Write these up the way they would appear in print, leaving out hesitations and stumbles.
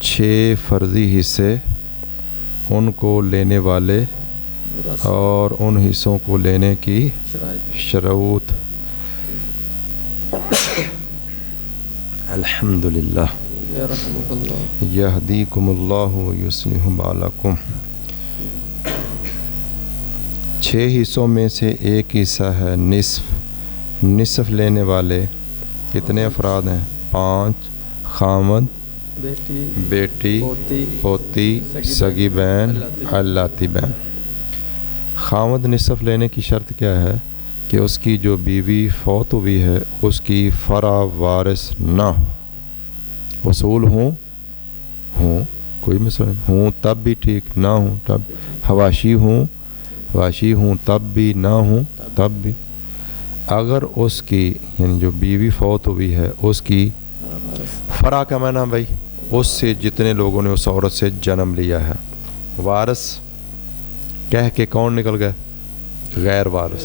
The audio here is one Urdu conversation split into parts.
6 فرضی حصے ان کو لینے والے اور ان حصوں کو لینے کی شروط. الحمدللہ. یہدیکم اللہ ویصلح بالکم. 6 حصوں میں سے ایک حصہ ہے نصف. نصف لینے والے کتنے افراد ہیں؟ 5. خامد، بیٹی، پوتی، سگی بہن، الاتی بہن. خامد نصف لینے کی شرط کیا ہے؟ کہ اس کی جو بیوی فوت ہوئی ہے اس کی فرع وارث نہ ہو. اصول ہوں کوئی مسئلہ ہوں تب بھی ٹھیک، نہ ہوں تب. حواشی ہوں تب بھی، نہ ہوں تب بھی. اگر اس کی یعنی جو بیوی فوت ہوئی ہے اس کی فرع کا معنی بھائی اس سے جتنے لوگوں نے اس عورت سے جنم لیا ہے. وارث کہہ کے کون نکل گئے؟ غیر وارث.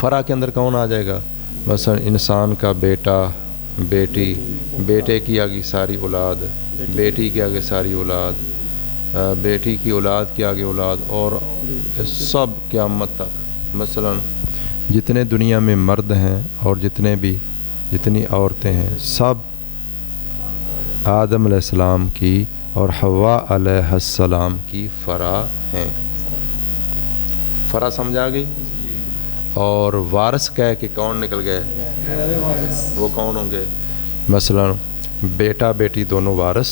فرع کے اندر کون آ جائے گا؟ مثلا انسان کا بیٹا، بیٹی، بیٹے کی آگے ساری اولاد، بیٹی کی آگے ساری اولاد، بیٹی کی اولاد کی آگے اولاد، اور سب قیامت تک. مثلا جتنے دنیا میں مرد ہیں اور جتنی عورتیں ہیں سب آدم علیہ السلام کی اور حوا علیہ السلام کی فرع ہیں. فرع سمجھا گئی؟ اور وارث کہہ کہ کون نکل گئے؟ وہ کون ہوں گے؟ مثلا بیٹا بیٹی دونوں وارث،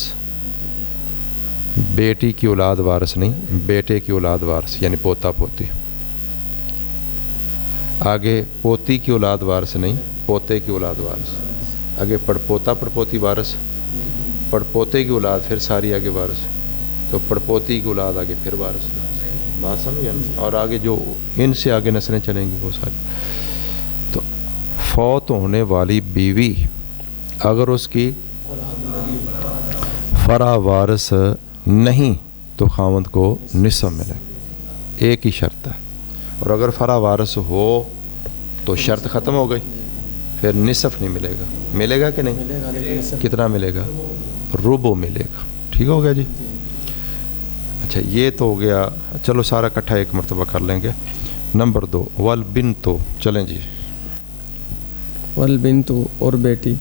بیٹی کی اولاد وارث نہیں، بیٹے کی اولاد وارث یعنی پوتا پوتی. آگے پوتی کی اولاد وارث نہیں، پوتے کی اولاد وارث. آگے پڑپوتا پڑپوتی وارث، پڑپوتے کی اولاد پھر ساری آگے وارث، تو پڑپوتی کی اولاد آگے پھر وارث. بات سمجھ گیا؟ اور آگے جو ان سے آگے نسلیں چلیں گی وہ ساری. تو فوت ہونے والی بیوی اگر اس کی فرع وارث نہیں تو خاوند کو نصف ملے. ایک ہی شرط ہے. اور اگر فرع وارث ہو تو شرط ختم ہو گئی، پھر نصف نہیں ملے گا. ملے گا کہ نہیں؟ کتنا ملے گا؟ ربع ملے گا. ٹھیک ہو گیا جی؟ اچھا یہ تو ہو گیا. چلو سارا اکٹھا ایک مرتبہ کر لیں گے. نمبر 2 والبنتو. چلیں جی. والبنتو اور بیٹی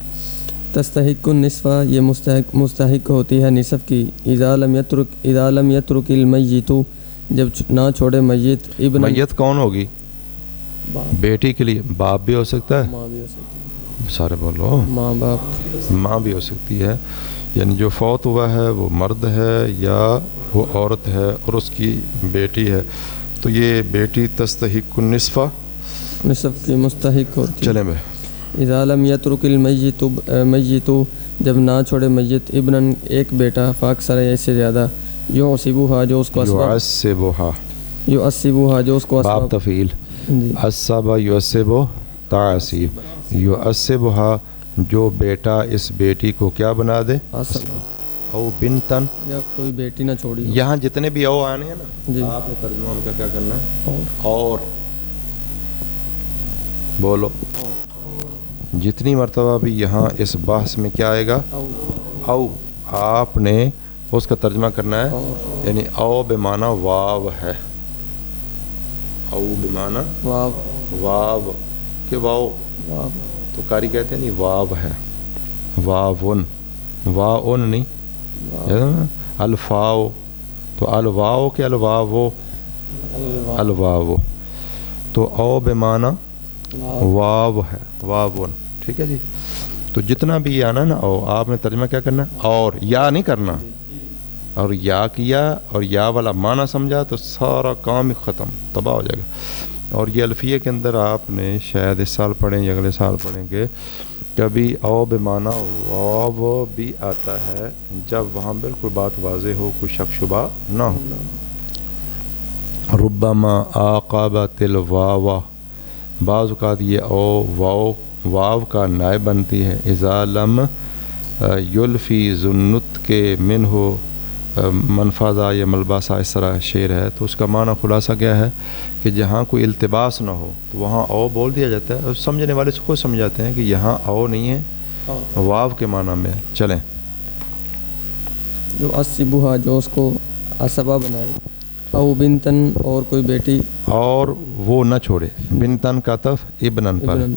تستحق النصف، یہ مستحق ہوتی ہے نصف کی. اذا لم یترک المیت، جب نہ چھوڑے میت. ابن میت کون ہوگی؟ بیٹی کے لیے باپ بھی ہو سکتا ہے، ماں بھی ہو سکتی ہے. سارے بولو. ماں باپ. ماں بھی ہو سکتی ہے. یعنی جو فوت ہوا ہے وہ مرد ہے یا وہ عورت ہے اور اس کی بیٹی ہے، تو یہ بیٹی تستحق النصف، نصف کی مستحق ہوتی ہے. چلیں بھائی. اذا لم یترک المیت، جب نہ چھوڑے میت. ابن ایک بیٹا، فاکثر یا اس سے زیادہ. یعصبها، جو اس کو یعصبها، جو اس کو باب اسباب. تفعیل. جی. عصب یعصب تعصیب. یعصبها، جو بیٹا اس بیٹی کو کیا بنا دے؟ او بنتن، یا کوئی بیٹی نہ چھوڑی. یہاں جتنے بھی او آنے ہیں نا جی. آپ نے ترجمہ ان کا کیا کرنا ہے؟ اور بولو. جتنی مرتبہ بھی یہاں اس بحث میں کیا آئے گا؟ او. آپ نے اس کا ترجمہ کرنا ہے. یعنی او بمعنی واو ہے. او بمعنی واو کہ واو، تو قاری کہتے ہیں نہیں واو ہے. واون، واون نہیں. الفاو، تو الواو کہ الواو؟ الواو. تو او بمعنی واو ہے، واون. ٹھیک ہے جی. تو جتنا بھی یہ آنا نا او، آپ نے ترجمہ کیا کرنا ہے؟ اور یا نہیں کرنا. اور یا کیا اور یا والا معنی سمجھا تو سارا کام ہی ختم، تباہ ہو جائے گا. اور یہ الفیہ کے اندر آپ نے شاید اس سال پڑھیں یا اگلے سال پڑھیں گے، کبھی او بمعنی واو بھی آتا ہے جب وہاں بالکل بات واضح ہو، کوئی شک شبہ نہ ہو. ربما عاقبت الواو، بعض اوقات یہ او واو کا نائب بنتی ہے. اذا لم یلفی ذنت کے منہ منفذہ یا ملباسہ، اس طرح شعر ہے. تو اس کا معنی خلاصہ کیا ہے کہ جہاں کوئی التباس نہ ہو تو وہاں او بول دیا جاتا ہے. اور سمجھنے والے سے خود سمجھاتے ہیں کہ یہاں او نہیں ہے، واو کے معنی میں. چلیں جو اسبوہا جو اس کو اسبا بنائے، او بنتن اور کوئی بیٹی، اور وہ نہ چھوڑے، بنتن کا تف ابنن پر، ابن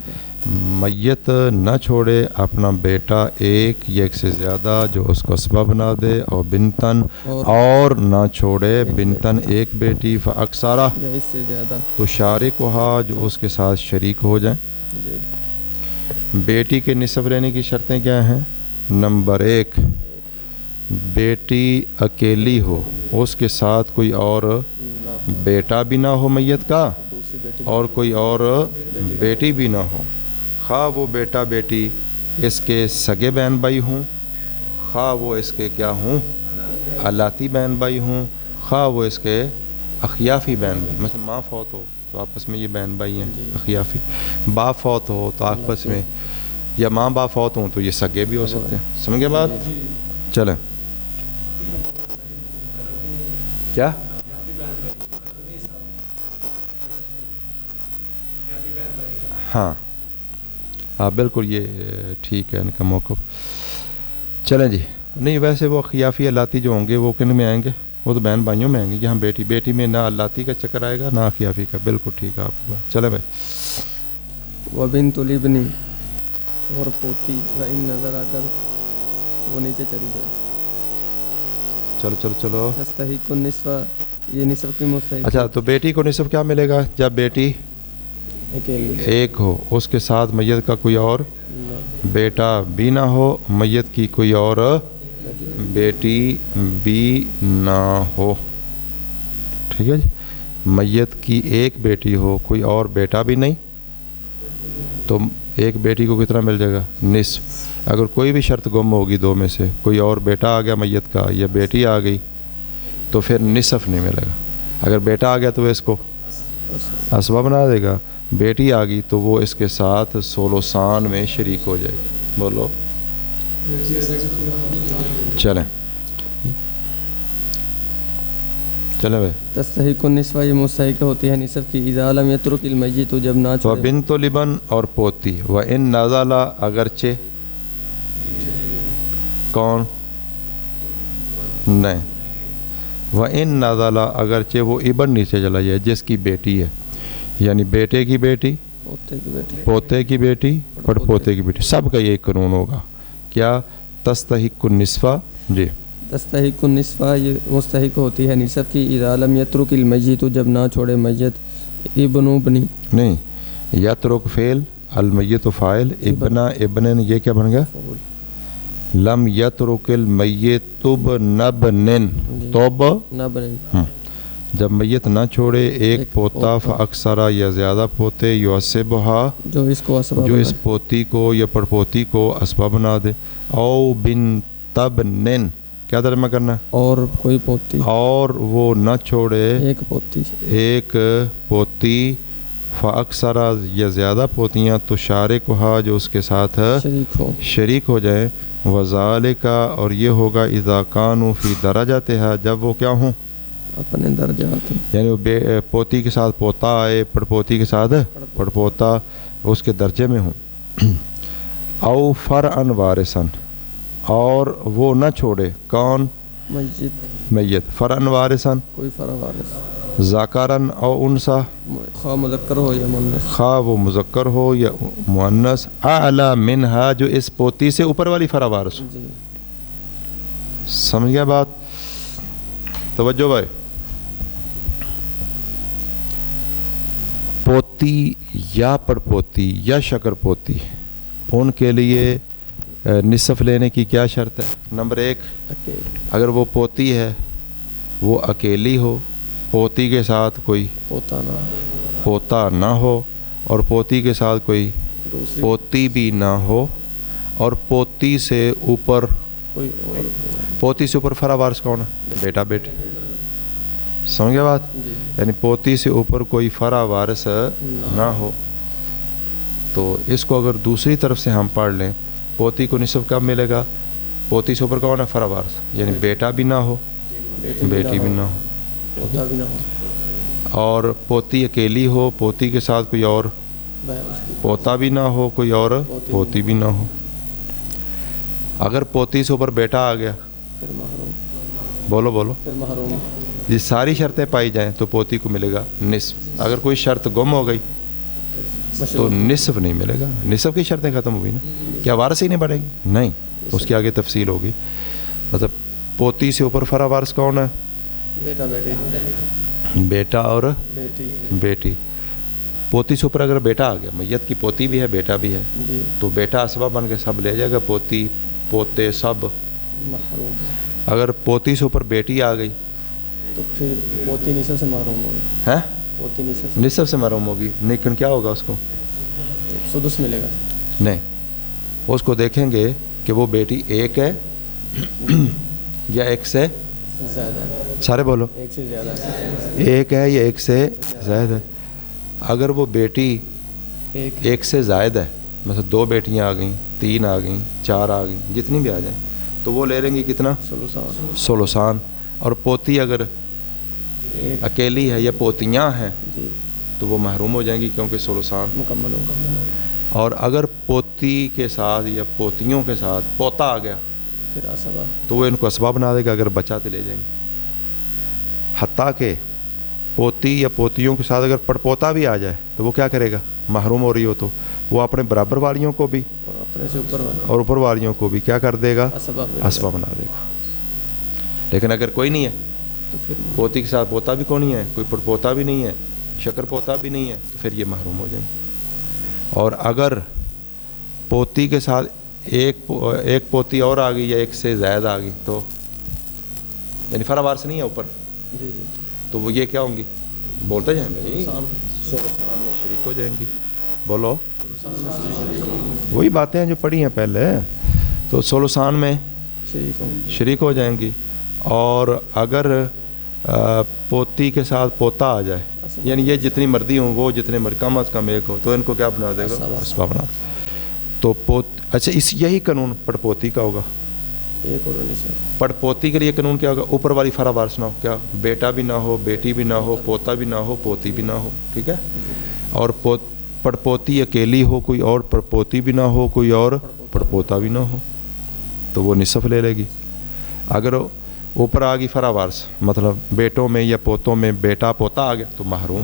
میت نہ چھوڑے اپنا بیٹا ایک یا ایک سے زیادہ جو اس کو اسباب بنا دے، اور بنتن اور نہ چھوڑے بنتن ایک بیٹی فاکثرہ یا اس سے زیادہ، تو شارکھا جو اس کے ساتھ شریک ہو جائیں۔ جی بیٹی کے نصف لینے کی شرطیں کیا ہیں؟ نمبر 1، بیٹی اکیلی ہو، اس کے ساتھ کوئی اور بیٹا بھی نہ ہو میت کا، دوسری بیٹی، اور کوئی اور بیٹی بھی نہ ہو، خواہ وہ بیٹا بیٹی اس کے سگے بہن بھائی ہوں، خواہ وہ اس کے کیا ہوں الاتی بہن بھائی ہوں، خواہ وہ اس کے اخیافی بہن بھائی، مثلا ماں فوت ہو تو آپس میں یہ بہن بھائی ہیں اخیافی، باپ فوت ہو تو آپس میں، یا ماں باپ فوت ہوں تو یہ سگے بھی ہو سکتے ہیں۔ سمجھ گئے بات؟ چلیں کیا ہاں ہاں بالکل یہ ٹھیک ہے ان کا موقف۔ چلیں جی، نہیں ویسے وہ خیافی الاتی جو ہوں گے وہ کن میں آئیں گے؟ وہ تو بہن بھائیوں میں آئیں گے، یہاں بیٹی بیٹی میں نہ الاتی کا چکر آئے گا نہ خیافی کا، بالکل ٹھیک ہے آپ کی بات۔ چلیں بھائی، وبنت الابن اور پوتی، و ان نظر آ کر وہ نیچے چلی جائے، چلو چلو چلو، تستحق النصف یہ نصف کی مستحق، اچھا تو بیٹی کو نصف کیا ملے گا جب بیٹی اکیلی ایک ہو، اس کے ساتھ میت کا کوئی اور بیٹا بھی نہ ہو، میت کی کوئی اور بیٹی بھی نہ ہو، ٹھیک ہے جی، میت کی ایک بیٹی ہو کوئی اور بیٹا بھی نہیں، تو ایک بیٹی کو کتنا مل جائے گا؟ نصف۔ اگر کوئی بھی شرط گم ہوگی دو میں سے، کوئی اور بیٹا آ گیا میت کا یا بیٹی آ گئی تو پھر نصف نہیں ملے گا۔ اگر بیٹا آ گیا تو اس کو اسبا بنا دے گا، بیٹی آ گئی تو وہ اس کے ساتھ سولوسان میں شریک ہو جائے گی۔ بولو چلیں چلیں بھائی، تستحق النصف یہ مستحق ہوتی ہے نصف کی، اذا لم یترک المیت جب نہ و چھوڑے، بنت لبن اور پوتی، و ان نازلہ اگرچہ کون نہیں، و ان نازلہ اگرچہ وہ ابن نیچے چلا جائے جس کی بیٹی ہے، یعنی بیٹے کی بیٹی، پوتے کی بیٹی، پوتے کی بیٹی اور پوتے کی بیٹی، سب کا یہ قانون ہوگا کیا؟ تستحق النصف، جی تستحق النصف یہ مستحق ہوتی ہے نصف کی، اذا لم یترک المیت جب نہ چھوڑے میت، ابن ابنی نہیں، یترک فعل، المیت فاعل، ابنا ابنن یہ کیا بن گیا؟ لم یترک المیت بنن توب، نہ بنے، جب میت نہ چھوڑے ایک پوتا فاکثر یا زیادہ پوتے، یعصبھا جو اس کو اسباب جو اس پوتی کو یا پڑپوتی کو اسباب بنا دے، او بنت ابن کیا ترجمہ کرنا ہے؟ اور کوئی پوتی، اور وہ نہ چھوڑے ایک پوتی، ایک پوتی فاکثر یا زیادہ پوتیاں، تو شارکھا جو اس کے ساتھ شریک ہو، شریک ہو جائیں، وذالک اور یہ ہوگا اذا کانوا فی درجاتھا جب وہ کیا ہوں اپنے درجات، یعنی وہ پوتی کے ساتھ پوتا آئے، پڑپوتی کے ساتھ پڑپوتا اس کے درجے میں ہوں، او فرعن وارثن اور وہ نہ چھوڑے کون میت، میت، فرعن وارثن کوئی فرع وارث، ذکرن او انثی خواہ مذکر ہو یا مؤنث، خواہ وہ مذکر ہو یا مؤنث، اعلی منہا جو اس پوتی سے اوپر والی فرع وارث ہو۔ جی سمجھ گیا بات؟ توجہ بھائی، پوتی یا پڑپوتی یا شکر پوتی ان کے لیے نصف لینے کی کیا شرط ہے؟ نمبر 1، اکیلی، اگر وہ پوتی ہے وہ اکیلی ہو، پوتی کے ساتھ کوئی پوتا نہ ہو، پوتا نہ ہو، اور پوتی کے ساتھ کوئی دوسری پوتی بھی نہ ہو، اور پوتی سے اوپر کوئی اور، پوتی سے اوپر فرع وارث کون ہے؟ بیٹا بیٹی۔ سمجھ گیا بات؟ جی یعنی پوتی سے اوپر کوئی فرع وارث نہ ہو، تو اس کو اگر دوسری طرف سے ہم پڑھ لیں، پوتی کو نصف کب ملے گا؟ پوتی سے اوپر کون ہے؟ فرع وارث، یعنی بیٹا بھی نہ ہو بیٹی بھی نہ ہو، پوتا بھی نہ ہو، اور پوتی اکیلی ہو، پوتی کے ساتھ کوئی اور اس کی پوتا بھی نہ ہو، کوئی اور پوتی بھی نہ ہو۔ اگر پوتی سے اوپر بیٹا آ گیا پھر محروم، بولو بولو. پھر محروم. یہ ساری شرطیں پائی جائیں تو پوتی کو ملے گا نصف. اگر کوئی شرط گم ہو گئی تو نصف نہیں ملے گا. نصف کی شرطیں ختم ہوئی نا. کیا وارث ہی نہیں بڑھے گی؟ نہیں, اس کی آگے تفصیل ہوگی. مطلب پوتی سے اوپر فرا وارث کون ہے؟ بیٹا بیٹی. بیٹا اور بیٹی. بیٹی. پوتی سے اوپر اگر بیٹا آ گیا, میت کی پوتی بھی ہے بیٹا بھی ہے, جی تو بیٹا اسباب بن کے سب لے جائے گا, پوتی پوتے سب محروم. اگر پوتی سے اوپر بیٹی آ گئی تو پھر پوتی نصف سے محروم ہوگی. ہے پوتی نصف سے نصف سے محروم ہوگی. لیکن کیا ہوگا اس کو؟ سدس ملے گا. نہیں, اس کو دیکھیں گے کہ وہ بیٹی ایک ہے یا ایک سے زیادہ. سارے بولو, ایک سے زیادہ. ایک ہے یا ایک سے زائد ہے. اگر وہ بیٹی ایک سے زائد ہے, مثلا 2 بیٹیاں آ گئیں, 3 آ گئیں, 4 آ گئیں, جتنی بھی آ جائیں, تو وہ لے لیں گی کتنا؟ ثلثان. اور پوتی اگر اکیلی ہے یا پوتیاں ہیں جی تو وہ محروم ہو جائیں گی کیونکہ ثلثان مکمل ہوگا. اور اگر پوتی کے ساتھ یا پوتیوں کے ساتھ پوتا آ گیا پھر اسبا تو وہ ان کو اسباب بنا دے گا, اگر بچاتے لے جائیں گے. حتیٰ کہ پوتی یا پوتیوں کے ساتھ اگر پڑپوتا بھی آ جائے تو وہ کیا کرے گا؟ محروم ہو رہی ہو تو وہ اپنے برابر والیوں کو بھی اور اپنے سے اوپر والا اور اوپر والیوں کو بھی کیا کر دے گا؟ اسباب اسباب بنا دے گا. لیکن اگر کوئی نہیں ہے, تو پھر پوتی کے ساتھ پوتا بھی کوئی نہیں ہے, کوئی پڑپوتا بھی نہیں ہے, شکر پوتا بھی نہیں ہے, تو پھر یہ محروم ہو جائیں گے. اور اگر پوتی کے ساتھ ایک پوتی اور آ گئی یا ایک سے زائد آ گئی تو یعنی فرا وارث نہیں ہے اوپر, جی جی تو وہ یہ کیا ہوں گی؟ بولتے جائیں بھائی, سام ثلثان میں شریک ہو جائیں گی. بولو, وہی باتیں ہیں جو پڑھی ہیں پہلے. تو ثلثان میں شریک ہو جائیں گی. اور اگر پوتی کے ساتھ پوتا آ جائے, یعنی یہ جتنی مرضی ہوں, وہ جتنے کم از کم ایک ہو, تو ان کو کیا بنا دے گا؟ اسباب بنا دے. تو اچھا, یہی قانون پڑپوتی کا ہوگا. ایک اور نصف. پڑپوتی کے لیے قانون کیا ہوگا؟ اوپر والی فرا وارث نہ ہو. کیا؟ بیٹا بھی نہ ہو, بیٹی بھی نہ ہو, پوتا بھی نہ ہو, پوتی بھی نہ ہو. ٹھیک ہے. اور پڑپوتی اکیلی ہو, کوئی اور پڑپوتی بھی نہ ہو, کوئی اور پڑپوتا بھی نہ ہو, تو وہ نصف لے لے گی. اگر اوپر آ گئی فرا وارث, مطلب بیٹوں میں یا پوتوں میں بیٹا پوتا آ گیا تو محروم.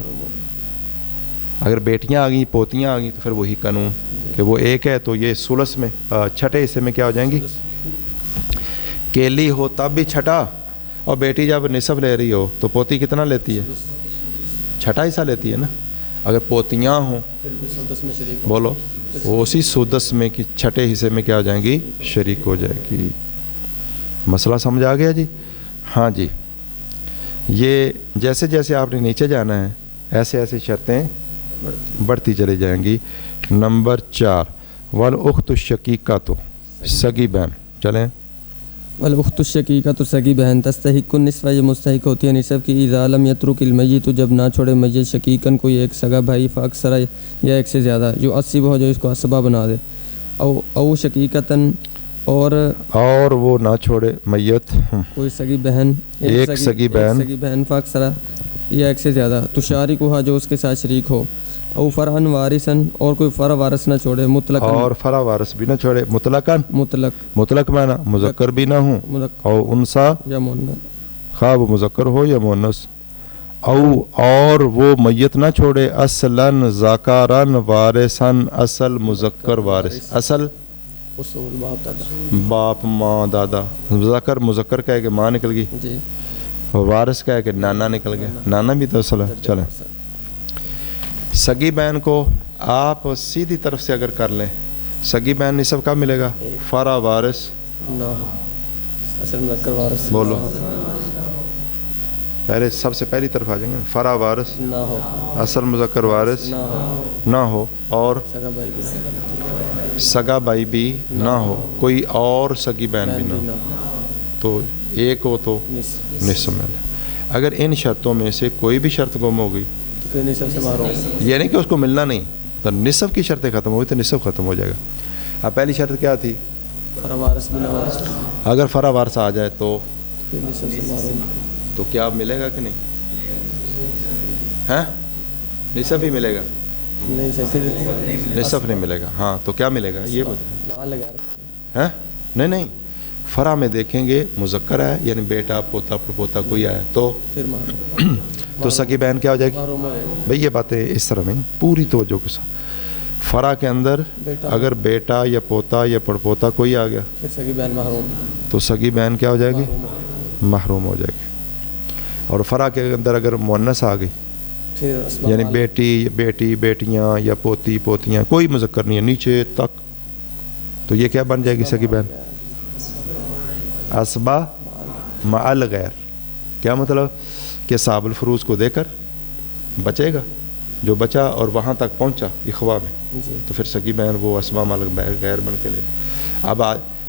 اگر بیٹیاں آ گئیں, پوتیاں آ گئیں, تو پھر وہی قانون کہ وہ ایک ہے تو یہ ثلث میں چھٹے حصے میں کیا ہو جائیں گی؟ کیلی ہو تب بھی چھٹا, اور بیٹی جب نصف لے رہی ہو تو پوتی کتنا لیتی ہے؟ چھٹا حصہ لیتی ہے نا. اگر پوتیاں ہوں پھر بھی سدس میں شریک ہو. بولو, وہ اسی سدس میں کی چھٹے حصے میں کیا ہو جائیں گی؟ شریک ہو جائے گی. مسئلہ سمجھ آ گیا جی؟ ہاں جی. یہ جیسے جیسے آپ نے نیچے جانا ہے ایسے ایسے شرطیں بڑھتی چلی جائیں گی. نمبر 4 والاخت الشقیقۃ, سگی بہن. چلیں. والاخت الشقیقۃ, سگی بہن, تستحق النصف, یہ مستحق ہوتی ہے نصف کی. اذا لم یترک المیت, جب نہ چھوڑے میت شقیقاً کوئی ایک سگا بھائی, فاکثر یا ایک سے زیادہ, جو اسب ہو, جو اس کو اسبا بنا دے. او شقیقتاً, اور وہ نہ چھوڑے میت کوئی سگی بہن, ایک سگی بہن, فاکثر یا ایک سے زیادہ, تشارکھا, جو اس کے ساتھ شریک ہو. او فرعن وارثن, اور کوئی فرع وارث نہ چھوڑے. مطلق, اور فرع وارث بھی نہ چھوڑے. مطلق معنی مذکر بھی نہ ہوں, او انسا یا مؤنث, خواہ وہ مذکر ہو یا مؤنث. او, اور وہ میت نہ چھوڑے اصلاً ذکرن وارثن, اصل مذکر وارث. اصل اصول باپ دادا, باپ ماں دادا. ذکر مذکر کہے کہ ماں نکل گئی, جی. وارث کہے کہ نانا نکل گیا. نانا بھی تو اصل ہے. چلیں. سگی بہن کو آپ سیدھی طرف سے اگر کر لیں, سگی بہن نصف کب ملے گا؟ فرع وارث نہ ہو, اصل مذکر وارث بولو. پہلے سب سے پہلی طرف آ جائیں گے. فرع وارث نہ ہو, اصل مذکر وارث نہ ہو, اور سگا بھائی بھی نہ ہو, کوئی اور سگی بہن بھی نہ ہو, تو ایک ہو تو نصف ملے. اگر ان شرطوں میں سے کوئی بھی شرط گم ہو گئی پھر نصف سے محروم. یہ نہیں کہ اس کو ملنا نہیں, تو نصف کی شرطیں ختم ہوئی تو نصف ختم ہو جائے گا. اب پہلی شرط کیا تھی؟ فرع وارث بھی نہ ہو. اگر فرع وارث آ جائے تو پھر نصف سے محروم. تو کیا ملے گا کہ نہیں؟ ہاں, نصف ہی ملے گا. نہیں سر, پھر نصف نہیں ملے گا. ہاں, تو کیا ملے گا یہ بتائیں. نہ لگا رکھیں. ہاں, نہیں, فرا میں دیکھیں گے مذکر ہے یعنی بیٹا پوتا پڑپوتا کوئی آیا تو پھر محروم تو سگی بہن کیا ہو جائے گی؟ محروم ہو جائے گی. بھئی یہ باتیں اس طرح نہیں، پوری توجہ کے ساتھ. فرا کے اندر بیٹا اگر بیٹا یا پوتا یا پڑپوتا کوئی آ گیا پھر سگی بہن محروم تو سگی بہن کیا ہو جائے گی؟ محروم ہو جائے گی. محروم ہو جائے گی. اور فرا کے اندر اگر مؤنث آ گئی پھر اسباب یعنی مال. بیٹی بیٹیاں یا پوتی پوتیاں کوئی مذکر نہیں ہے نیچے تک تو یہ کیا بن جائے گی سگی بہن؟ اسبا مع غیر. کیا مطلب کہ صاحب الفروض کو دے کر بچے گا جو بچا اور وہاں تک پہنچا اخوا میں جی تو پھر سگی بہن وہ اسبا مع غیر بن کے لے. اب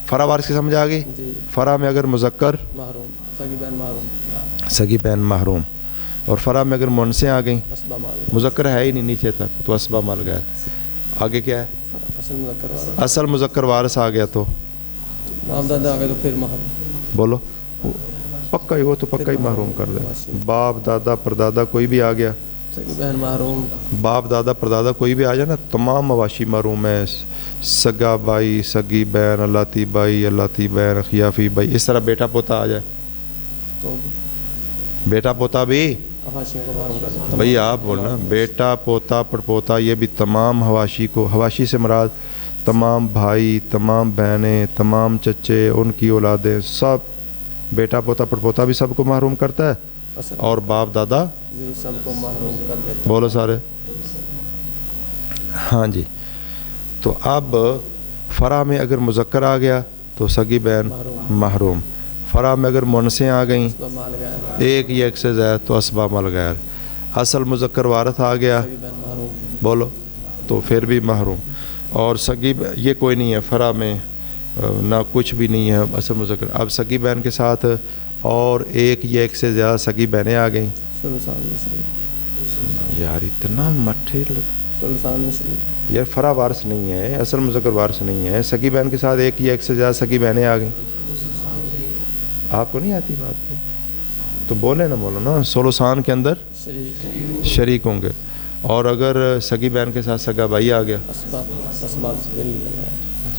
فرا وارث کی سمجھ آ گئی. جی فرا میں اگر مذکر محروم سگی بہن محروم سگی بہن محروم اور فرا میں اگر منسیں آ گئیں اسباب مال مذکر ہے ہی نہیں نیچے تک تو اسبا مع غیر. آگے کیا ہے؟ اصل مذکر والا اصل مذکر وارث آ گیا تو باپ دادا آ گئے تو پھر محروم. بولو پکا ہی وہ تو پکا ہی محروم کر دے. باپ دادا پردادا کوئی بھی آ گیا سگی بہن محروم. باپ دادا پردادا کوئی بھی آ جائے نا تمام مواشی محروم ہیں. سگا بھائی سگی بہن الاتی بھائی الاتی بہن خیافی بھائی اس طرح بیٹا پوتا آ جائے تو بیٹا پوتا بھی حواشیوں کو محروم کر دیتا. بھئی آپ بولنا بیٹا پوتا پڑپوتا یہ بھی تمام حواشی کو. حواشی سے مراد تمام بھائی تمام بہنیں تمام چچے ان کی اولادیں سب بیٹا پوتا پڑپوتا بھی سب کو محروم کرتا ہے اصل اور باپ دادا بھی سب کو محروم کر دیتا. بولو سارے. ہاں جی. تو اب فرا میں اگر مذکر آ گیا تو سگی بہن محروم. فرا میں اگر منسیں آ گئیں اسباب مال غیر ایک یا ایک سے زائد تو اسباب الغیر. اصل مذکر وارث آ گیا سگی بہن محروم. بولو تو پھر بھی محروم. اور سگی یہ کوئی نہیں ہے فرا میں نہ کچھ بھی نہیں ہے اصل مذکر. اب سگی بہن کے ساتھ اور ایک یا ایک سے زیادہ سگی بہنیں آ گئیں سلسان میں شریک یار اتنا مٹھے سلسان میں شریک یار فرا وارث نہیں ہے اصل مذکر وارث نہیں ہے. سگی بہن کے ساتھ ایک یا ایک سے زیادہ سگی بہنیں آ گئیں. آپ کو نہیں آتی بات تو بولے نا بولو نا. سولوسان کے اندر شریک شریک ہوں گے. اور اگر سگی بہن کے ساتھ سگا بھائی آ گیا اسباب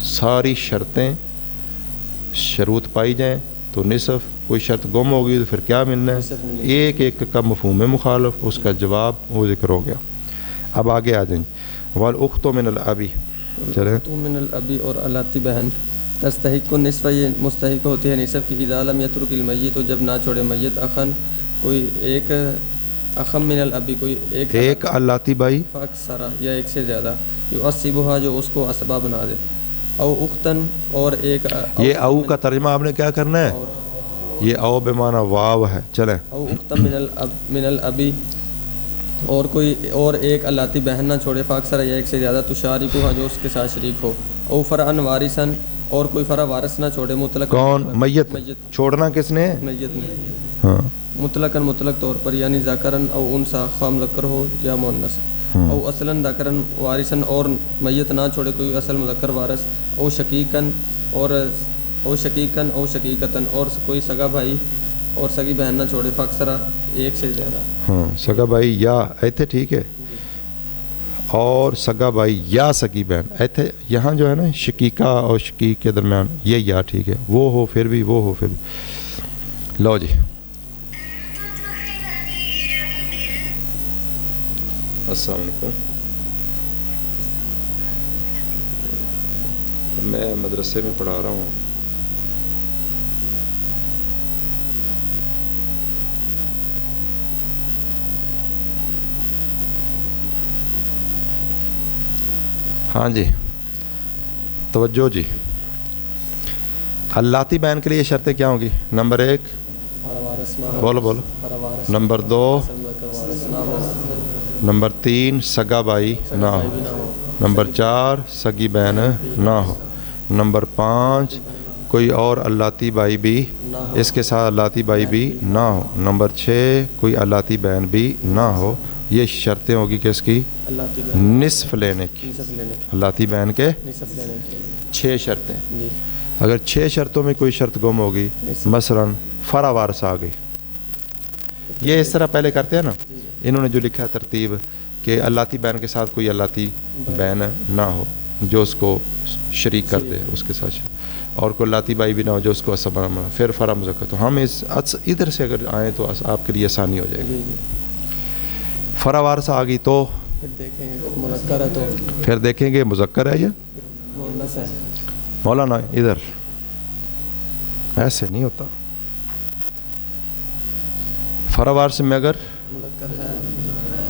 ساری شرطیں شروط پائی جائیں تو نصف. کوئی شرط گم ہوگی تو پھر کیا ملنا ہے؟ ایک ایک کا مفہوم مخالف اس کا جواب وہ ذکر ہو گیا. اب آگے آ جائیں. والاخت من الابی چلیں تو من الابی اور الاتی بہن تستحق النصف یہ مستحق ہوتی ہے نصف کی اذا لم یترک المیت تو جب نہ چھوڑے میت اخن کوئی ایک اخم من الابی کوئی ایک الاتی بھائی فاکثر یا ایک سے زیادہ یعصبھا جو اس کو اسبا بنا دے او اختن اور ایک یہ او کا ترجمہ آپ نے کیا کرنا ہے؟ یہ او بے معنی واو ہے. چلیں او اختن من الابی اور کوئی اور ایک الاتی بہن نہ چھوڑے فاکثر یا ایک سے زیادہ تو شارکھا جو اس کے ساتھ شریک ہو. او فرعن وارثن اور کوئی فرع وارث نہ چھوڑے مطلق کون؟ میت چھوڑنا کس نے؟ میت نے ہاں مطلقاً مطلق طور پر یعنی ذکرن او انثى خواہ مذکر ہو یا مؤنث. او اصلاً ذکرن وارثن اور میت نہ چھوڑے کوئی اصل مذکر وارث. او شقیقاً او شقیقتاً اور کوئی سگا بھائی اور سگی بہن نہ چھوڑے فاکثر ایک سے زیادہ. ہاں سگا بھائی یا ایتھے ٹھیک ہے اور سگا بھائی یا سگی بہن ایتھے یہاں جو ہے نا شقیقہ اور شقیق کے درمیان یہ یا ٹھیک ہے. وہ ہو پھر بھی وہ ہو پھر بھی. لو جی السلام علیکم. میں مدرسے میں پڑھا رہا ہوں. ہاں جی توجہ جی. الاتی بہن کے لیے شرطیں کیا ہوں گی؟ نمبر ایک بولو بولو. نمبر دو نمبر تین سگا بھائی نہ ہو. نمبر چار سگی بہن نہ ہو. نمبر پانچ کوئی اور الاتی بھائی بھی اس کے ساتھ الاتی بھائی بھی نہ ہو. نمبر چھ کوئی الاتی بہن بھی نہ ہو. یہ شرطیں ہوگی کس کی؟ نصف لینے کی. الاتی بہن کے 6 شرطیں. اگر 6 شرطوں میں کوئی شرط گم ہوگی مثلاً فرع وارث آ گئی. یہ اس طرح پہلے کرتے ہیں نا انہوں نے جو لکھا ہے ترتیب کہ الاتی بہن کے ساتھ کوئی الاتی بہن نہ ہو جو اس کو شریک کر دے اس کے ساتھ. اور کوئی لاتی بائی بھی نہ ہو جو اس کو اسب بنا، پھر فرا مذکر. تو ہم اس ادھر سے اگر آئیں تو آپ کے لیے آسانی ہو جائے گی. فرا وارث آ گئی تو پھر دیکھیں گے مذکر ہے تو پھر دیکھیں گے مذکر ہے یا مؤنث ہے. مولانا ادھر ایسے نہیں ہوتا. فرا وارث میں اگر مذکر ہے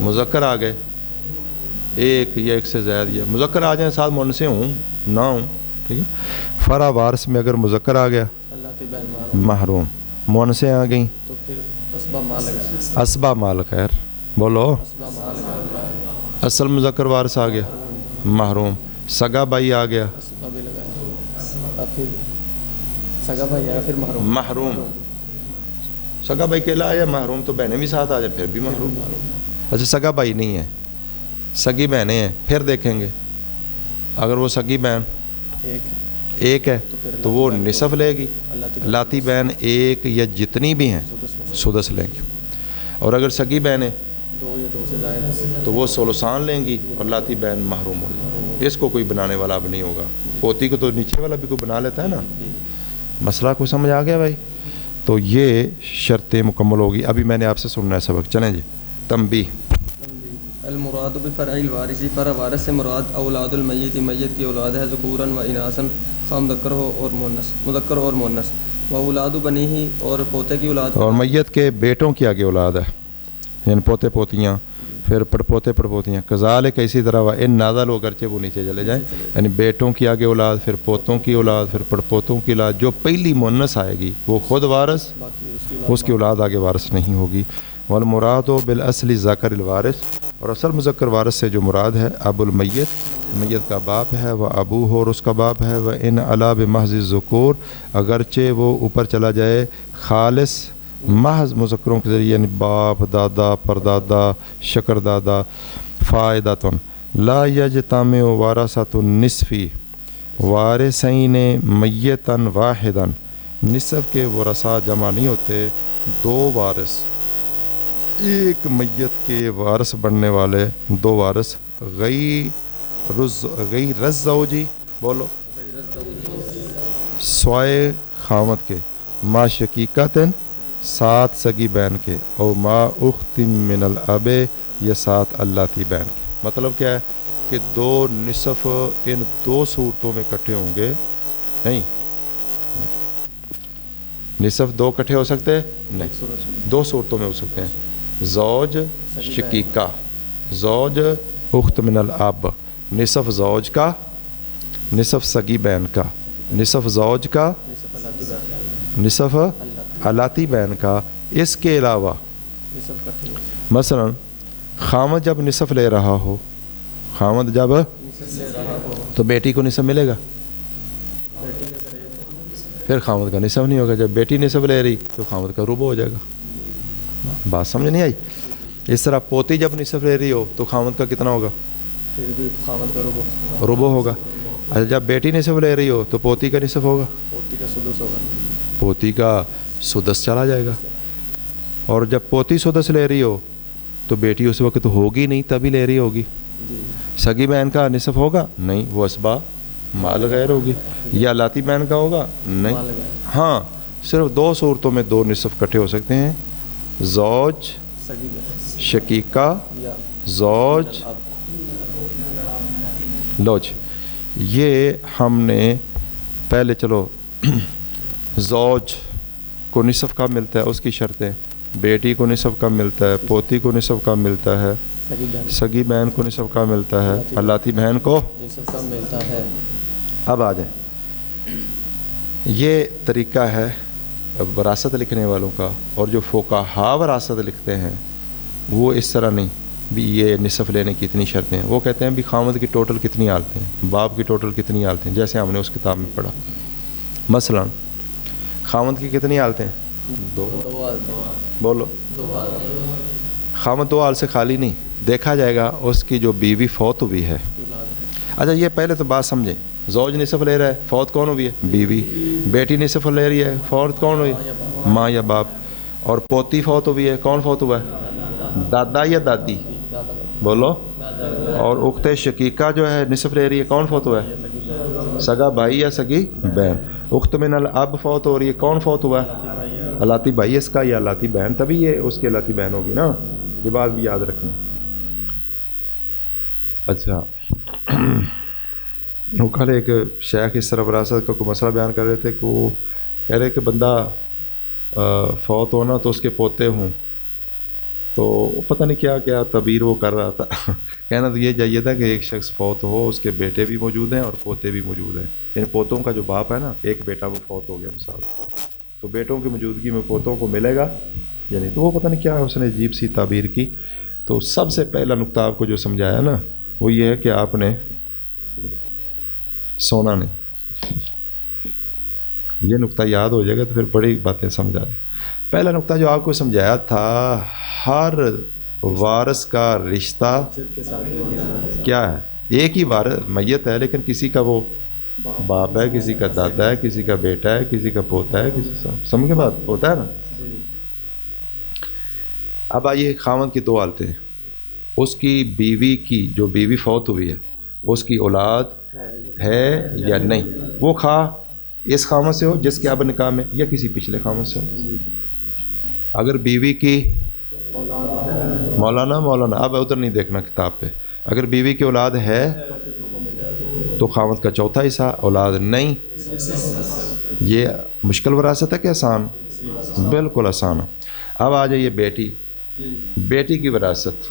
مذکر آ گئے ایک یا ایک سے زائد یا مذکر آ جائیں ساتھ مؤنث ہوں نہ ہوں، ٹھیک ہے. فرا وارث میں اگر مذکر آ گیا اللہ بین محروم، مؤنثیں آ گئیں تو پھر اسباب مال ہے. اسبا مال خیر بولو. اسباب مال ہے. اصل مذکر وارث آ گیا محروم. سگا بھائی آ گیا اسباب بھی لگایا. پھر سگا بھائی آیا پھر محروم. محروم. سگا بھائی کے لایا محروم تو بہنیں بھی ساتھ آ جائیں پھر بھی محروم. اچھا سگا بھائی نہیں ہے، سگی بہنیں ہیں، پھر دیکھیں گے اگر وہ سگی بہن ایک ہے تو وہ نصف لے گی. لاتی بہن ایک یا جتنی بھی ہیں سدس لیں گی. اور اگر سگی بہنیں دو یا دو سے زائد تو وہ سولسان لیں گی اور لاتی بہن محروم ہوگی. اس کو کوئی بنانے والا اب نہیں ہوگا. پوتی کو تو نیچے والا بھی کوئی بنا لیتا ہے نا. مسئلہ کو سمجھ آ گیا بھائی؟ تو یہ شرطیں مکمل ہوگی. ابھی میں نے آپ سے سننا ہے سبق. چلیں جی. تنبیہ. المراد بفرع الوارث، فرع وارث سے مراد اولاد المیت، میت کی اولاد ہے، ذکورا و اناثا، خواہ مذکر ہو اور مؤنث، مذکر اور مؤنث. و اولاد بنیہ، اور پوتے کی اولاد، اور میت کے بیٹوں کی آگے اولاد ہے، یعنی پوتے پوتیاں، پھر پڑپوتے پڑپوتیاں. کذالک اسی طرح وہ ان نازل ہو اگرچہ وہ نیچے چلے جائیں، یعنی بیٹوں کی آگے اولاد، پھر پوتوں کی اولاد، پھر پڑپوتوں کی اولاد. جو پہلی مؤنث آئے گی وہ خود وارث، اس کی اولاد آگے وارث نہیں ہوگی. والمراد بالاصل ذکر الوارث، اور اصل مذکر وارث سے جو مراد ہے ابو المیت، میت کا باپ ہے، وہ ابو ہو اور اس کا باپ ہے. وہ ان علا بمحض الذکور، اگرچہ وہ اوپر چلا جائے خالص محض مذکروں کے ذریعے، یعنی باپ، دادا، پردادا، شکر دادا. فائدۃ لا یجتمع وارثۃ النصف وارثین میتا واحدا، نصف کے ورثاء جمع نہیں ہوتے دو وارث، ایک میت کے وارث بننے والے دو وارث. غیر الزوجی، بولو، سوائے خامد کے، ما شقیقتن، سات سگی بہن کے، او ما اخت من الاب، یا سات اللاتی بہن کے. مطلب کیا ہے کہ دو نصف ان دو صورتوں میں اکٹھے ہوں گے نہیں. نصف دو اکٹھے ہو سکتے ہیں نہیں، دو صورتوں میں ہو سکتے ہیں. زوج شقیقہ، زوج اخت من الاب، نصف زوج کا، نصف سگی بہن کا، نصف زوج کا، نصف الاتی بہن کا. اس کے علاوہ مثلا خامد جب نصف لے رہا ہو، خامد جب تو بیٹی کو نصف ملے گا، پھر خامد کا نصف نہیں ہوگا. جب بیٹی نصف لے رہی تو خامد کا ربع ہو جائے گا. بات سمجھ نہیں آئی؟ اس طرح پوتی جب نصف لے رہی ہو تو خامد کا کتنا ہوگا؟ پھر بھی خامد کا ربع ہوگا. اچھا جب بیٹی نصف لے رہی ہو تو پوتی کا نصف ہوگا، پوتی کا سدس ہوگا، پوتی کا سدس چلا جائے گا. اور جب پوتی سدس لے رہی ہو تو بیٹی اس وقت ہوگی نہیں، تبھی لے رہی ہوگی. سگی بہن کا نصف ہوگا نہیں، وہ اسبا مال غیر ہوگی. یا لاتی بہن کا ہوگا نہیں. ہاں صرف دو صورتوں میں دو نصف اکٹھے ہو سکتے ہیں، زوج شقیقہ، زوج لوج. یہ ہم نے پہلے چلو زوج کو نصف کب ملتا ہے اس کی شرطیں، بیٹی کو نصف کب ملتا ہے، پوتی کو نصف کب ملتا ہے، سگی بہن کو نصف کب ملتا ہے، اللاتی بہن کو نصف کب ملتا ہے. اب آ جائیں. یہ طریقہ ہے وراثت لکھنے والوں کا. اور جو فقہا وراثت لکھتے ہیں وہ اس طرح نہیں بھی یہ نصف لینے کی اتنی شرطیں ہیں. وہ کہتے ہیں بھی خامد کی ٹوٹل کتنی حالتیں ہیں، باپ کی ٹوٹل کتنی حالتیں ہیں، جیسے ہم نے اس کتاب میں پڑھا. مثلا خامد کی کتنی حالتیں ہیں؟ دو. بولو. خامد دو حال سے خالی نہیں، دیکھا جائے گا اس کی جو بیوی فوت ہوئی ہے. اچھا یہ پہلے تو بات سمجھیں. زوج نصف لے رہا ہے، فوت کون ہوئی ہے؟ بیوی. بیٹی نصف لے رہی ہے، فوت کون ہوئی؟ ماں یا باپ. اور پوتی فوت ہوئی ہے، کون فوت ہوا ہے؟ دادا یا دادی؟ بولو. اور اخت شقیقہ جو ہے نصف لے رہی ہے، کون فوت ہوا ہے؟ سگا بھائی یا سگی بہن. اخت من الاب فوت ہو رہی ہے، کون فوت ہوا ہے؟ الاتی بھائی اس کا یا الاتی بہن، تبھی یہ اس کی الاتی بہن ہوگی نا، یہ بات بھی یاد رکھنا۔ اچھا وہ کل ایک شیخ اس طرح وراثت کا کوئی مسئلہ بیان کر رہے تھے کہ وہ کہہ رہے کہ بندہ فوت ہونا تو اس کے پوتے ہوں، تو پتہ نہیں کیا کیا تعبیر وہ کر رہا تھا کہنا تو یہ چاہیے تھا کہ ایک شخص فوت ہو، اس کے بیٹے بھی موجود ہیں اور پوتے بھی موجود ہیں، یعنی پوتوں کا جو باپ ہے نا، ایک بیٹا وہ فوت ہو گیا مثال، تو بیٹوں کی موجودگی میں پوتوں کو ملے گا، یعنی تو وہ پتہ نہیں کیا اس نے عجیب سی تعبیر کی۔ تو سب سے پہلا نقطہ آپ کو جو سمجھایا نا وہ یہ ہے کہ آپ نے سونا نہیں، یہ نقطہ یاد ہو جائے گا تو پھر بڑی باتیں سمجھا دیں۔ پہلا نقطہ جو آپ کو سمجھایا تھا، ہر وارث کا رشتہ کیا ہے؟ ایک ہی وارث میت ہے، لیکن کسی کا وہ باپ ہے، کسی کا دادا ہے، کسی کا بیٹا ہے، کسی کا پوتا ہے، کسی سمجھ کے بات ہوتا ہے نا۔ اب آئیے خاوند کی دو حالتیں ہیں، اس کی بیوی کی جو بیوی فوت ہوئی ہے اس کی اولاد ہے یا نہیں، وہ خواہ اس خاوند سے ہو جس کے اب نکاح میں یا کسی پچھلے خاوند سے ہو۔ اگر بیوی کی مولانا اب ادھر نہیں دیکھنا کتاب پہ، اگر بیوی کی اولاد ہے تو خاوند کا چوتھا حصہ، اولاد نہیں۔ یہ مشکل وراثت ہے کہ آسان؟ بالکل آسان ہے۔ اب آ جائیے بیٹی کی وراثت۔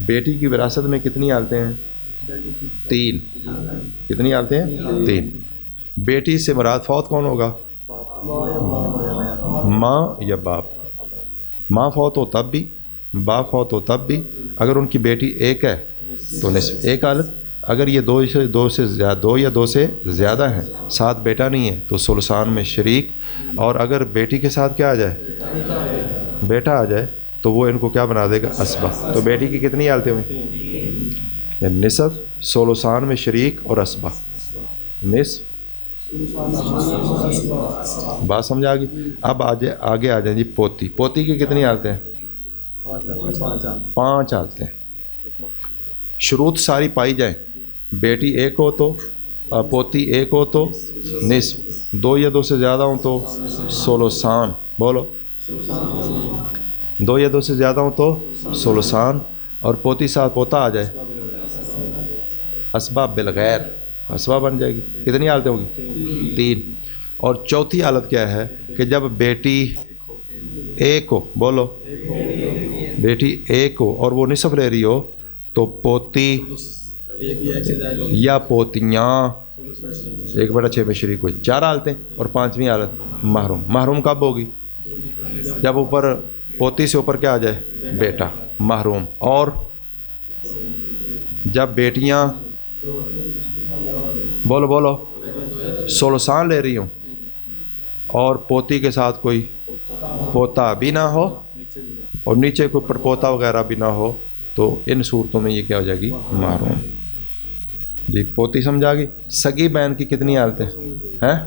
بیٹی کی وراثت میں کتنی حالتیں ہیں؟ 3۔ کتنی حالتیں ہیں؟ 3۔ بیٹی سے مراد فوت کون ہوگا؟ ماں یا باپ؟ ماں فوت ہو تب بھی، باپ فوت ہو تب بھی۔ اگر ان کی بیٹی ایک ہے تو نصف ایک حالت، اگر یہ دو یا دو سے زیادہ ہیں، ساتھ بیٹا نہیں ہے تو ثلثان میں شریک، اور اگر بیٹی کے ساتھ کیا آ جائے؟ بیٹا آ جائے تو وہ ان کو کیا بنا دے گا؟ اسبہ۔ تو بیٹی کی کتنی حالتیں ہوئی؟ نصف، ثلثان میں شریک اور اسبہ۔ نصف، بات سمجھ آ گئی؟ اب آگے آ جائیں جی پوتی کی کتنی حالتیں ہیں؟ 5 حالتیں۔ شروط ساری پائی جائیں، بیٹی ایک ہو تو، پوتی ایک ہو تو نصف، 2 یا 2 سے زیادہ ہوں تو ثلثان، بولو 2 یا 2 سے زیادہ ہوں تو ثلثان، اور پوتی ساتھ پوتا آ جائے اسباب بالغیر، اسباب بن جائے گی۔ کتنی حالتیں ہوگی؟ 3۔ اور چوتھی حالت کیا ہے کہ جب بیٹی ایک ہو، بولو بیٹی ایک ہو اور وہ نصف لے رہی ہو تو پوتی یا پوتیاں 1/6 میں شریک ہوئی۔ 4 حالتیں، اور 5ویں حالت محروم۔ محروم کب ہوگی؟ جب اوپر پوتی سے اوپر کیا آ جائے؟ بیٹا، محروم۔ اور جب بیٹیاں بولو ثلثان لے رہی ہوں اور پوتی کے ساتھ کوئی پوتا بھی نہ ہو اور نیچے کوئی پڑپوتا وغیرہ بھی نہ ہو تو ان صورتوں میں یہ کیا ہو جائے گی؟ محروم۔ جی پوتی سمجھا گی؟ سگی بہن کی کتنی حالتیں ہیں؟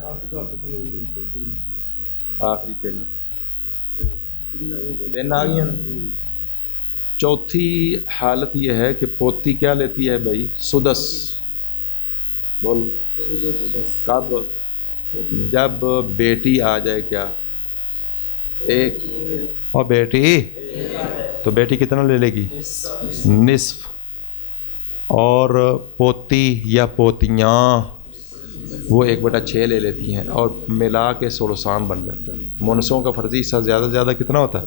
آخری کے لیے 3 آ گئی ہیں۔ چوتھی حالت یہ ہے کہ پوتی کیا لیتی ہے بھائی؟ سدس۔ بول کب؟ جب بیٹی آ جائے کیا؟ 1 اور بیٹی، تو بیٹی کتنا لے لے گی؟ نصف، اور پوتی یا پوتیاں وہ 1/6 لے لیتی ہیں اور ملا کے ثلثان بن جاتا ہے۔ منسوں کا فرضی حصہ زیادہ سے زیادہ کتنا ہوتا ہے؟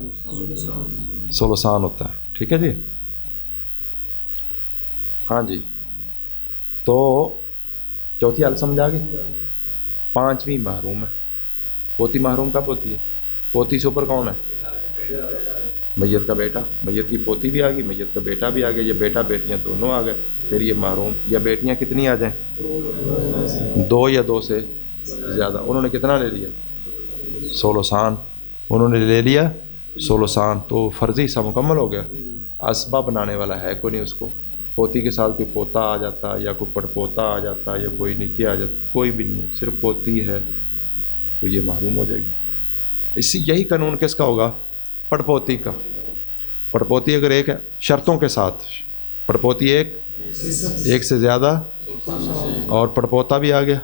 ثلثان ہوتا ہے۔ ٹھیک ہے جی؟ ہاں جی، تو چوتھی حالت سمجھا گئی۔ 5ویں محروم ہے۔ پوتی محروم کب ہوتی ہے؟ پوتی سے اوپر کون ہے؟ میت کا بیٹا، میت کی پوتی بھی آ گئی، میت کا بیٹا بھی آ گیا، یا بیٹا بیٹیاں دونوں آ گئے، پھر یہ محروم۔ یا بیٹیاں کتنی آ جائیں؟ 2 یا 2 سے زیادہ۔ انہوں نے کتنا لے لیا؟ ثلثان۔ انہوں نے لے لیا ثلثان، تو فرضی حصہ مکمل ہو گیا۔ اسبہ بنانے والا ہے کوئی نہیں اس کو، پوتی کے ساتھ کوئی پوتا آ جاتا یا کوئی پڑپوتا آ جاتا یا کوئی نیچے آ جاتا، کوئی بھی نہیں ہے، صرف پوتی ہے، تو یہ محروم ہو جائے گی۔ یہی قانون کس کا ہوگا؟ پڑپوتی کا۔ پڑپوتی اگر ایک ہے شرطوں کے ساتھ، پڑپوتی ایک سے زیادہ اور پڑپوتا بھی آ گیا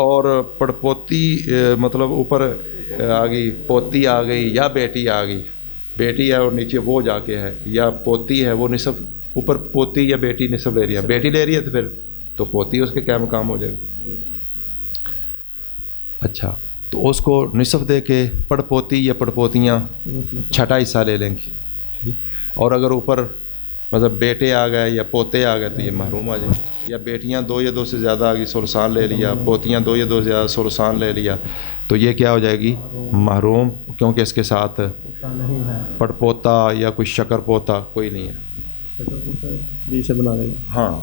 اور پڑپوتی مطلب اوپر آ گئی پوتی آ گئی یا بیٹی آ گئی، بیٹی ہے اور نیچے وہ جا کے ہے، یا پوتی ہے وہ نصف، اوپر پوتی یا بیٹی نصف لے رہی ہے، بیٹی لے رہی ہے تو پھر تو پوتی اس کے کیا مقام ہو جائے گی. اچھا تو اس کو نصف دے کے پڑپوتی یا پڑپوتیاں چھٹا حصہ لے لیں گی. ٹھیک ہے. اور اگر اوپر مطلب بیٹے آ گئے یا پوتے آ گئے تو یہ محروم آ جائیں گے. یا بیٹیاں 2 یا 2 سے زیادہ آ گئی ثلثان لے لیا، پوتیاں 2 یا 2 سے زیادہ ثلثان لے لیا، تو یہ کیا ہو جائے گی؟ محروم، کیونکہ اس کے ساتھ پڑپوتا یا کوئی شکر پوتا کوئی نہیں ہے. بی سے بنا دے گا. ہاں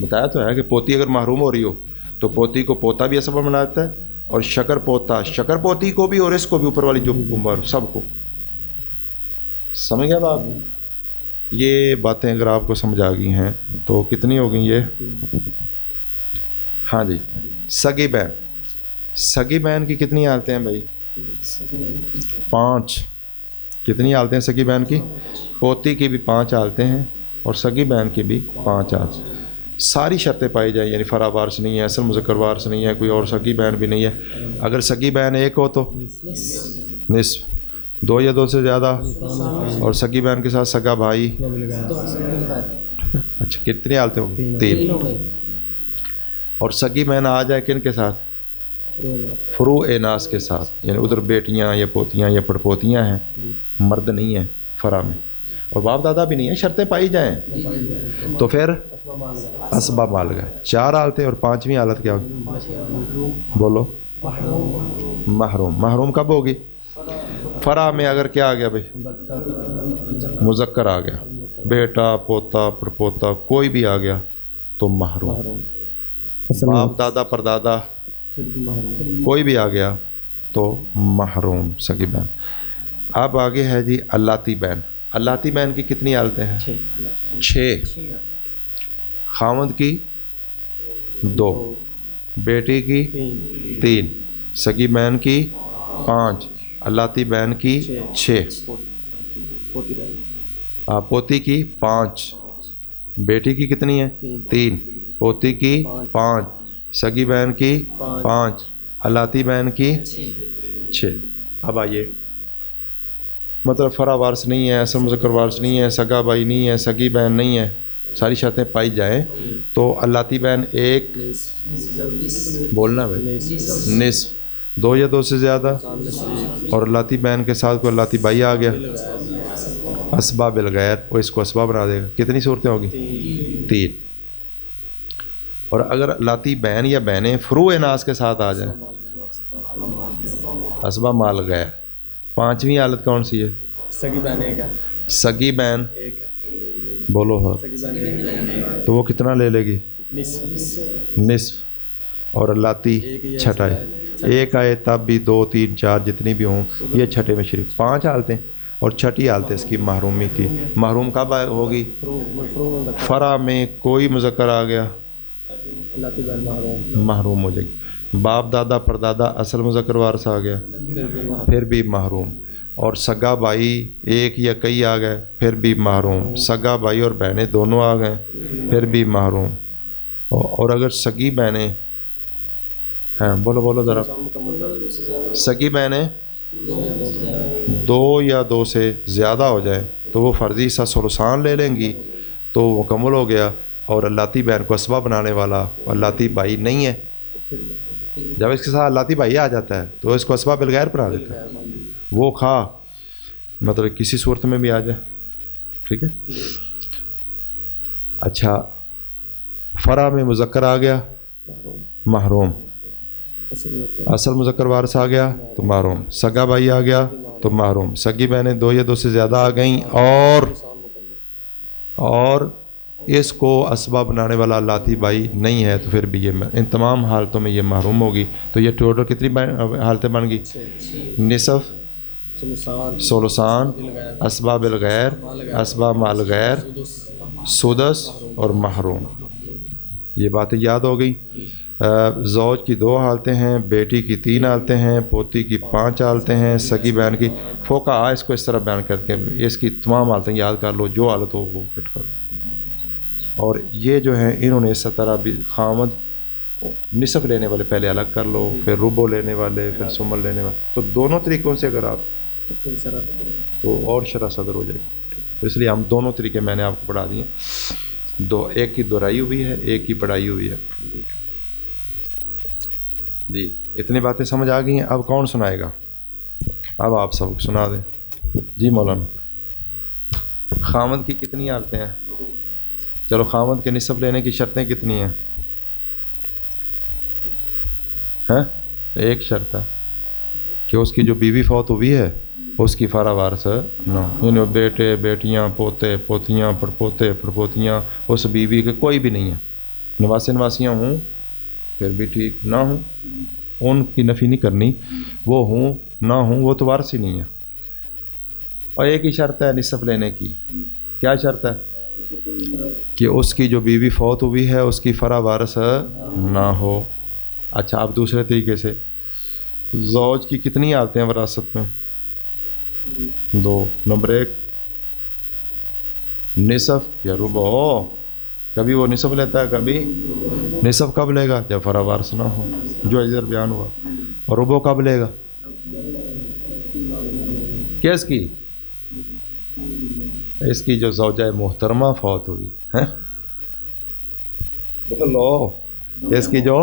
بتایا تو ہے کہ پوتی اگر محروم ہو رہی ہو تو پوتی کو پوتا بھی اسباب بنا دیتا ہے، اور شکر پوتا شکر پوتی کو بھی، اور اس کو بھی، اوپر والی جو عمر سب کو. سمجھ گئے آپ؟ یہ باتیں اگر آپ کو سمجھ آ گئی ہیں تو کتنی ہو گئی یہ؟ ہاں جی. سگی بہن، سگی بہن کی کتنی حالتیں ہیں بھائی؟ 5. کتنی حالتیں ہیں سگی بہن کی؟ پوتی کی بھی 5 حالتیں ہیں اور سگی بہن کی بھی 5 حالتیں. ساری شرطیں پائی جائیں، یعنی فرا وارث نہیں ہے، اصل مذکر وارث نہیں ہے، کوئی اور سگی بہن بھی نہیں ہے. اگر سگی بہن ایک ہو تو نصف، 2 یا 2 سے زیادہ، اور سگی بہن کے ساتھ سگا بھائی. اچھا کتنی حالتیں ہوں گی؟ 3. اور سگی بہن آ جائے کن کے ساتھ؟ فروع اناس کے ساتھ، یعنی ادھر بیٹیاں یا پوتیاں یا پڑپوتیاں ہیں، مرد نہیں ہیں فرا میں، اور باپ دادا بھی نہیں ہے، شرطیں پائی جائیں تو پھر اسباب مال گئے. 4 حالتیں، اور 5ویں حالت کیا ہوگی؟ بولو. محروم. محروم کب ہوگی؟ فرا میں اگر کیا آ گیا بھائی؟ مذکر آ گیا، بیٹا پوتا پڑپوتا کوئی بھی آ گیا تو محروم. باپ دادا پردادا کوئی بھی آ گیا تو محروم سگی بہن. اب آگے ہے جی اللاتی بہن. اللاتی بہن کی کتنی حالتیں ہیں؟ 6. خاوند کی 2، بیٹی کی 3، سگی بہن کی 5، اللاتی بہن کی 6، پوتی کی 5، بیٹی کی کتنی ہے؟ 3، پوتی کی 5، سگی بہن کی 5، اللاتی بہن کی 6. اب آئیے مطلب فرا وارث نہیں ہے، اصل مذکر وارث نہیں ہے، سگا بھائی نہیں ہے، سگی بہن نہیں ہے، ساری شرطیں پائی جائیں تو اللاتی بہن 1، بولنا بھائی، نصف، 2 یا 2 سے زیادہ، اور اللاتی بہن کے ساتھ کوئی اللاتی بھائی آ گیا، اسباب بالغیر، وہ اس کو اسباب بنا دے گا. کتنی صورتیں ہوگی؟ 3. اور اگر اللاتی بہن یا بہنیں فروع اناس کے ساتھ آ جائیں، اسباب مال غیر. 5ویں حالت کون سی ہے؟ سگی بہن ایک ہے. سگی بہن ایک بولو سر، تو وہ کتنا لے لے گی؟ نصف. اور اللاتی چھٹا ہے، ایک آئے تب بھی 2 3 4 جتنی بھی ہوں یہ چھٹے میں شریک. 5 حالتیں. اور چھٹی حالت اس کی محرومی کی. محروم کب ہوگی؟ فرا میں کوئی مذکر آ گیا محروم ہو جائے گی. باپ دادا پردادا اصل مذکر وارث آ گیا پھر بھی محروم. اور سگا بھائی ایک یا کئی آ گئے پھر بھی محروم. سگا بھائی اور بہنیں دونوں آ گئے پھر بھی محروم. اور اگر سگی بہنیں ہیں، بولو بولو ذرا، سگی بہنیں 2 یا 2 سے زیادہ ہو جائیں تو وہ فرضی حصہ ثلثان لے لیں گی تو مکمل ہو گیا. اور اللاتی بہن کو اسباب بنانے والا اللاتی بھائی نہیں ہے. جب اس کے ساتھ اللاتی بھائی آ جاتا ہے تو اس کو اسباب بالغیر بنا دیتا ہے، وہ خواہ مطلب کسی صورت میں بھی آ جائے. ٹھیک ہے. اچھا فرا میں مذکر آ گیا محروم، اصل مذکر وارث آ گیا تو محروم، سگا بھائی آ گیا تو محروم، سگی بہنیں 2 یا 2 سے زیادہ آ گئیں اور اس کو اسباب بنانے والا اللاتی بھائی نہیں ہے تو پھر بھی یہ ان تمام حالتوں میں یہ محروم ہوگی. تو یہ ٹوٹل کتنی حالتیں بن گئی؟ نصف، ثلثان، اسباب الغیر، اسباب مال غیر، سدس اور محروم. یہ باتیں یاد ہو گئی. زوج کی 2 حالتیں ہیں، بیٹی کی 3 حالتیں ہیں، پوتی کی 5 حالتیں ہیں، سگی بہن کی فوقہ اس کو اس طرح بیان کر کے اس کی تمام حالتیں یاد کر لو، جو حالت ہو وہ فٹ کر. اور یہ جو ہیں انہوں نے اس طرح بھی خامد نصف لینے والے پہلے الگ کر لو، پھر ربع لینے والے، پھر سمن لینے والے. تو دونوں طریقوں سے اگر آپ تو اور شرح صدر ہو جائے گی. تو اس لیے ہم دونوں طریقے میں نے آپ کو پڑھا دیے. ایک کی دہرائی ہوئی ہے، ایک کی پڑھائی ہوئی ہے. جی اتنی باتیں سمجھ آ گئی ہیں. اب کون سنائے گا؟ اب آپ سب سنا دیں. جی مولانا. خامد کی کتنی حالتیں ہیں؟ چلو خامد کے نصف لینے کی شرطیں کتنی ہیں؟ ایک شرط ہے کہ اس کی جو بیوی فوت ہوئی ہے اس کی فرا وارث نہ ہو، یعنی بیٹے بیٹیاں پوتے پوتیاں پڑپوتے پڑپوتیاں اس بیوی کے کوئی بھی نہیں ہے. نواسے نواسیاں ہوں پھر بھی ٹھیک، نہ ہوں ان کی نفی نہیں کرنی، وہ ہوں نہ ہوں وہ تو وارث ہی نہیں ہے. اور ایک ہی شرط ہے نصف لینے کی. کیا شرط ہے؟ کہ اس کی جو بیوی فوت ہوئی ہے اس کی فرا وارث نہ ہو. اچھا اب دوسرے طریقے سے زوج کی کتنی حالتیں ہیں وراثت میں؟ 2. نمبر 1 نصف یا ربع. کبھی وہ نصف لیتا ہے، کبھی نصف کب لے گا؟ جب فرا وارث نہ ہو، جو ادھر بیان ہوا. اور ربع کب لے گا؟ کس کی؟ اس کی جو زوجہ محترمہ فوت ہوئی ہے. بولو، اس کی جو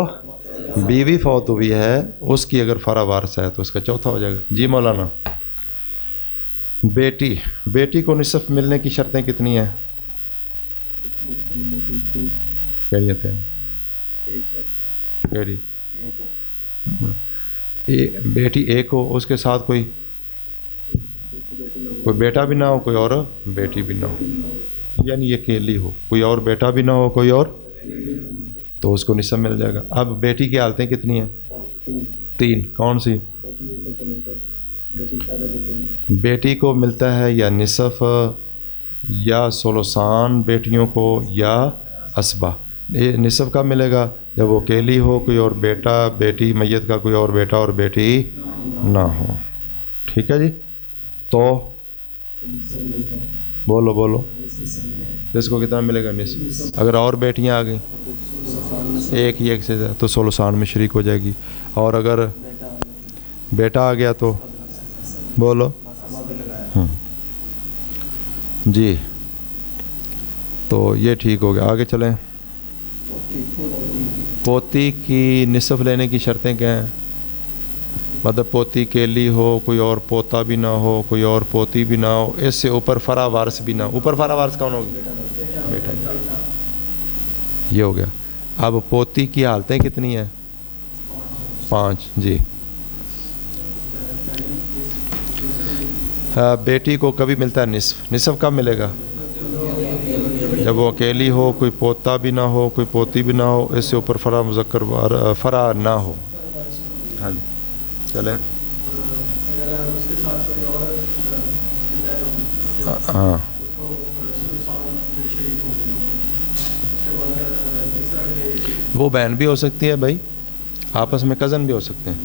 بیوی فوت ہوئی ہے اس کی اگر فرا وارث ہے تو اس کا چوتھا ہو جائے گا. جی مولانا. بیٹی کو نصف ملنے کی شرطیں کتنی ہیں؟ کیڑی ہیں؟ کیڑی؟ بیٹی ایک ہو، اس کے ساتھ کوئی بیٹا بھی نہ ہو، کوئی اور بیٹی بھی نہ ہو، یعنی یہ اکیلی ہو، کوئی اور بیٹا بھی نہ ہو کوئی اور، تو اس کو نصف مل جائے گا. اب بیٹی کی حالتیں کتنی ہیں؟ 3. کون سی؟ بیٹی کو ملتا ہے یا نصف یا ثلثان بیٹیوں کو یا اسبہ. نصف کب ملے گا؟ جب وہ اکیلی ہو، کوئی اور بیٹا بیٹی میت کا کوئی اور بیٹا اور بیٹی نہ ہو. ٹھیک ہے جی. تو بولو اس کو کتنا ملے گا؟ نصف. اگر اور بیٹیاں آ گئیں ایک ہی ایک سے تو ثلثان میں شریک ہو جائے گی. اور اگر بیٹا آ گیا تو بولو. جی تو یہ ٹھیک ہو گیا. آگے چلیں. پوتی کی نصف لینے کی شرطیں کیا ہیں؟ مطلب پوتی اکیلی ہو، کوئی اور پوتا بھی نہ ہو، کوئی اور پوتی بھی نہ ہو، اس سے اوپر فرا وارث بھی نہ ہو. اوپر فرا وارث کون ہوگی؟ بیٹا. یہ ہو گیا. اب پوتی کی حالتیں کتنی ہیں؟ 5. جی. بیٹی کو کبھی ملتا ہے نصف. نصف کب ملے گا؟ جب وہ اکیلی ہو، کوئی پوتا بھی نہ ہو، کوئی پوتی بھی نہ ہو، اس سے اوپر فرا مذکر فرا نہ ہو. ہاں جی چلیں. ہاں وہ بہن بھی ہو سکتی ہے بھائی، آپس میں کزن بھی ہو سکتے ہیں.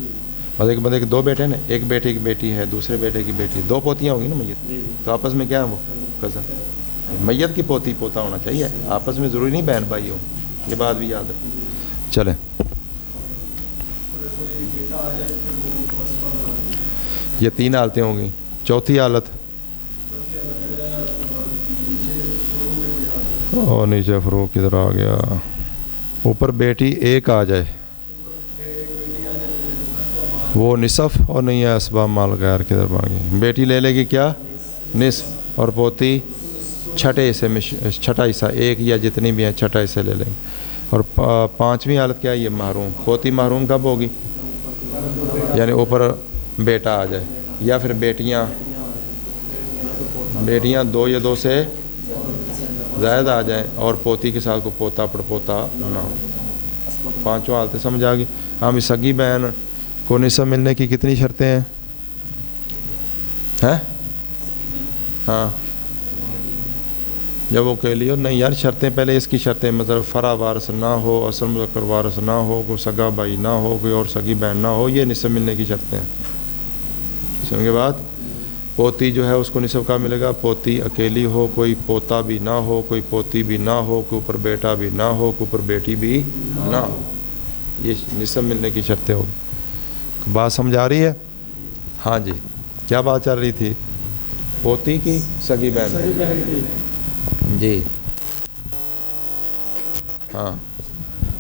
اور ایک بندے کے 2 بیٹے نا، ایک بیٹے کی بیٹی ہے، دوسرے بیٹے کی بیٹی، 2 پوتیاں ہوں گی نا میت، تو آپس میں کیا ہے وہ کزن. میت کی پوتی پوتا ہونا چاہیے، آپس میں ضروری نہیں بہن بھائی ہو. یہ بات بھی یاد رکھیں. چلیں. یہ 3 حالتیں ہوں گی. چوتھی حالت اور نیچے فروغ کدھر آ گیا؟ اوپر بیٹی ایک آ جائے وہ نصف، اور نہیں ہے اسباب مال غیر کدھر بھاگ گئی. بیٹی لے لے گی کیا؟ نصف. اور پوتی چھٹے حصے میں، چھٹا حصہ، ایک یا جتنی بھی ہیں چھٹا حصہ لے لیں گے. اور 5ویں حالت کیا ہے؟ یہ محروم. پوتی محروم کب ہوگی؟ یعنی اوپر بیٹا آ جائے، یا پھر بیٹیاں 2 یا 2 سے زائد آ جائیں، اور پوتی کے ساتھ کو پوتا پڑپوتا نہ ہو. 5 حالتیں سمجھ آ گئی. ہم سگی بہن کو نصف ملنے کی کتنی شرطیں ہیں؟ ہاں جب وہ کہہ لیو نہیں یار شرطیں پہلے اس کی شرطیں، مطلب فرا وارث نہ ہو، اصل مذکر وارث نہ ہو، کوئی سگا بھائی نہ ہو، کوئی اور سگی بہن نہ ہو، یہ نصف ملنے کی شرطیں ہیں. سمجھ گئے بات؟ پوتی جو ہے اس کو نصف کا ملے گا. پوتی اکیلی ہو، کوئی پوتا بھی نہ ہو، کوئی پوتی بھی نہ ہو، کوئی اوپر بیٹا بھی نہ ہو، کوئی اوپر بیٹی بھی نہ ہو. یہ نصف ملنے کی شرطیں ہوگی. بات سمجھ آ رہی ہے؟ ہاں جی. کیا بات چل رہی تھی؟ پوتی کی سگی بہن جی. ہاں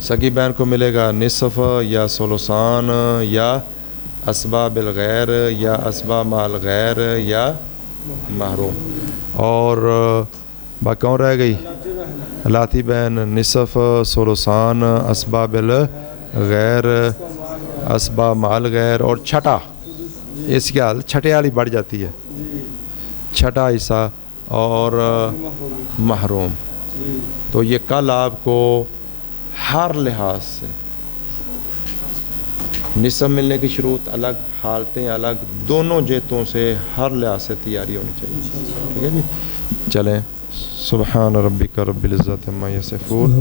سگی بہن کو ملے گا نصف یا ثلثان یا اسباب الغیر یا اسباب مال غیر یا محروم. اور کون رہ گئی؟ لاتی بہن نصف ثلثان اسباب الغیر اسباب مال غیر اور چھٹا. اس کے حال چھٹے والی بڑھ جاتی ہے, چھٹا حصہ اور محروم. تو یہ کل آپ کو ہر لحاظ سے نصف ملنے کی شروط الگ, حالتیں الگ, دونوں جہتوں سے ہر لحاظ سے تیاری ہونی چاہیے. ٹھیک ہے جی. چلیں. سبحان ربک رب العزت عما یصفون.